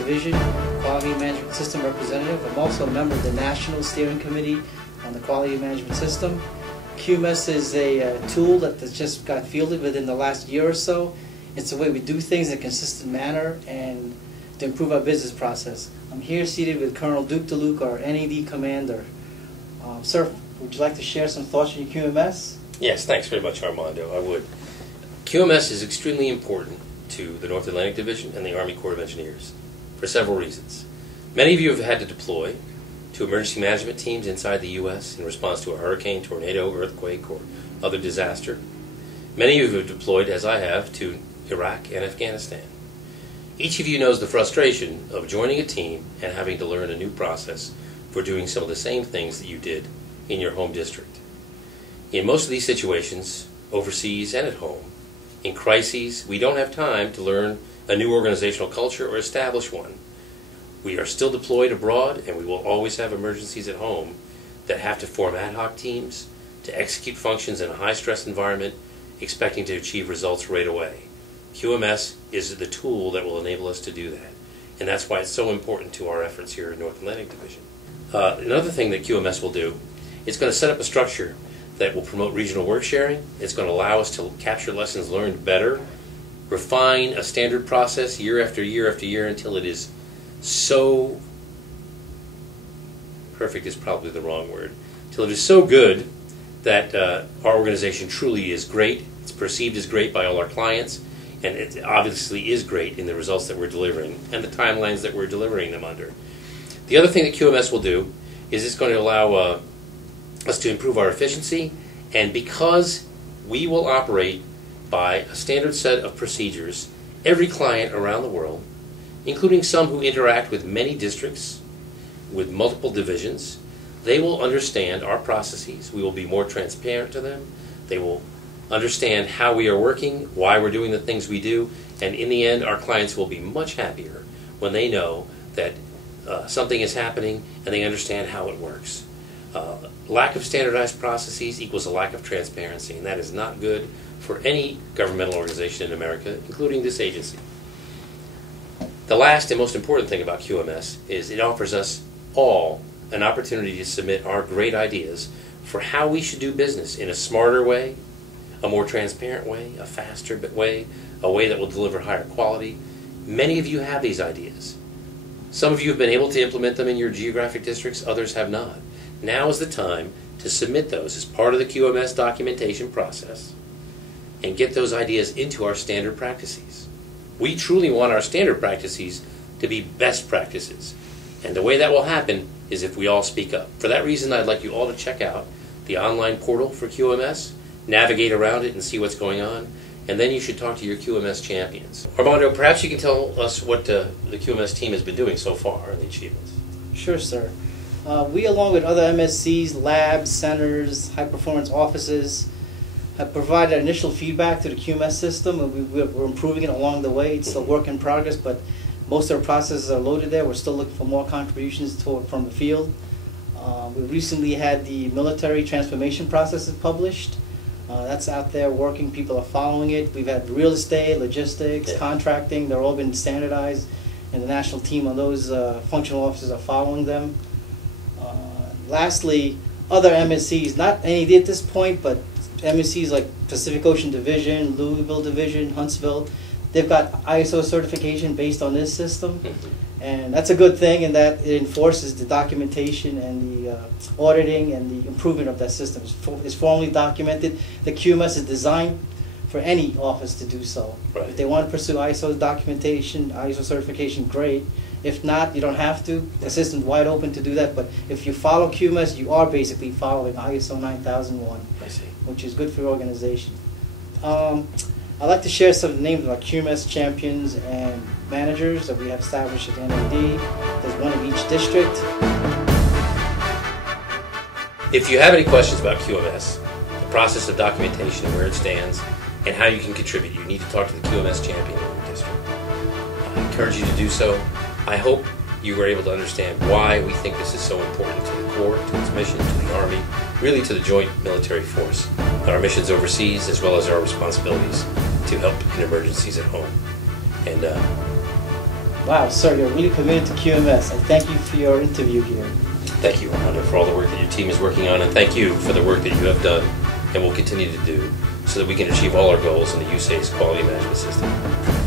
Division, Quality Management System representative. I'm also a member of the National Steering Committee on the Quality Management System. QMS is a tool that just got fielded within the last year or so. It's the way we do things in a consistent manner and to improve our business process. I'm here seated with Colonel Duke DeLuca, our NAD commander. Sir, would you like to share some thoughts on your QMS? Yes, thanks very much, Armando. I would. QMS is extremely important to the North Atlantic Division and the Army Corps of Engineers for several reasons. Many of you have had to deploy to emergency management teams inside the U.S. in response to a hurricane, tornado, earthquake, or other disaster. Many of you have deployed, as I have, to Iraq and Afghanistan. Each of you knows the frustration of joining a team and having to learn a new process for doing some of the same things that you did in your home district. In most of these situations, overseas and at home, in crises, we don't have time to learn a new organizational culture or establish one. We are still deployed abroad, and we will always have emergencies at home that have to form ad hoc teams to execute functions in a high-stress environment, expecting to achieve results right away. QMS is the tool that will enable us to do that, and that's why it's so important to our efforts here in North Atlantic Division. Another thing that QMS will do, it's going to set up a structure that will promote regional work sharing. It's going to allow us to capture lessons learned better, refine a standard process year after year after year until it is so perfect is probably the wrong word, until it is so good that our organization truly is great. It's perceived as great by all our clients, and it obviously is great in the results that we're delivering and the timelines that we're delivering them under. The other thing that QMS will do is it's going to allow us to improve our efficiency, and because we will operate by a standard set of procedures, every client around the world, including some who interact with many districts, with multiple divisions, they will understand our processes. We will be more transparent to them. They will understand how we are working, why we're doing the things we do, and in the end, our clients will be much happier when they know that something is happening and they understand how it works. Lack of standardized processes equals a lack of transparency, and that is not good for any governmental organization in America, including this agency. The last and most important thing about QMS is it offers us all an opportunity to submit our great ideas for how we should do business in a smarter way, a more transparent way, a faster way, a way that will deliver higher quality. Many of you have these ideas. Some of you have been able to implement them in your geographic districts, others have not. Now is the time to submit those as part of the QMS documentation process and get those ideas into our standard practices. We truly want our standard practices to be best practices, and the way that will happen is if we all speak up. For that reason, I'd like you all to check out the online portal for QMS, navigate around it and see what's going on, and then you should talk to your QMS champions. Armando, perhaps you can tell us what the QMS team has been doing so far and the achievements. Sure, sir. We, along with other MSCs, labs, centers, high-performance offices, have provided initial feedback to the QMS system, and we're improving it along the way. It's still a work in progress, but most of our processes are loaded there. We're still looking for more contributions from the field. We recently had the military transformation processes published. That's out there working. People are following it. We've had real estate, logistics, contracting. They're all been standardized, and the national team on those functional officers are following them. Lastly, other MSCs, not NAD at this point, but MSCs like Pacific Ocean Division, Louisville Division, Huntsville, they've got ISO certification based on this system. And that's a good thing in that it enforces the documentation and the auditing and the improvement of that system. It's formally documented. The QMS is designed for any office to do so. Right. If they want to pursue ISO documentation, ISO certification, great. If not, you don't have to. The system's wide open to do that. But if you follow QMS, you are basically following ISO 9001, which is good for your organization. I'd like to share some names of our QMS champions and managers that we have established at NAD. There's one in each district. If you have any questions about QMS, the process of documentation and where it stands, and how you can contribute, you need to talk to the QMS champion in your district. I encourage you to do so. I hope you were able to understand why we think this is so important to the Corps, to its mission, to the Army, really to the joint military force, our missions overseas, as well as our responsibilities to help in emergencies at home. And Wow, sir, you're really committed to QMS. I thank you for your interview here. Thank you, Armando, for all the work that your team is working on, and thank you for the work that you have done and will continue to do so that we can achieve all our goals in the USAID's quality management system.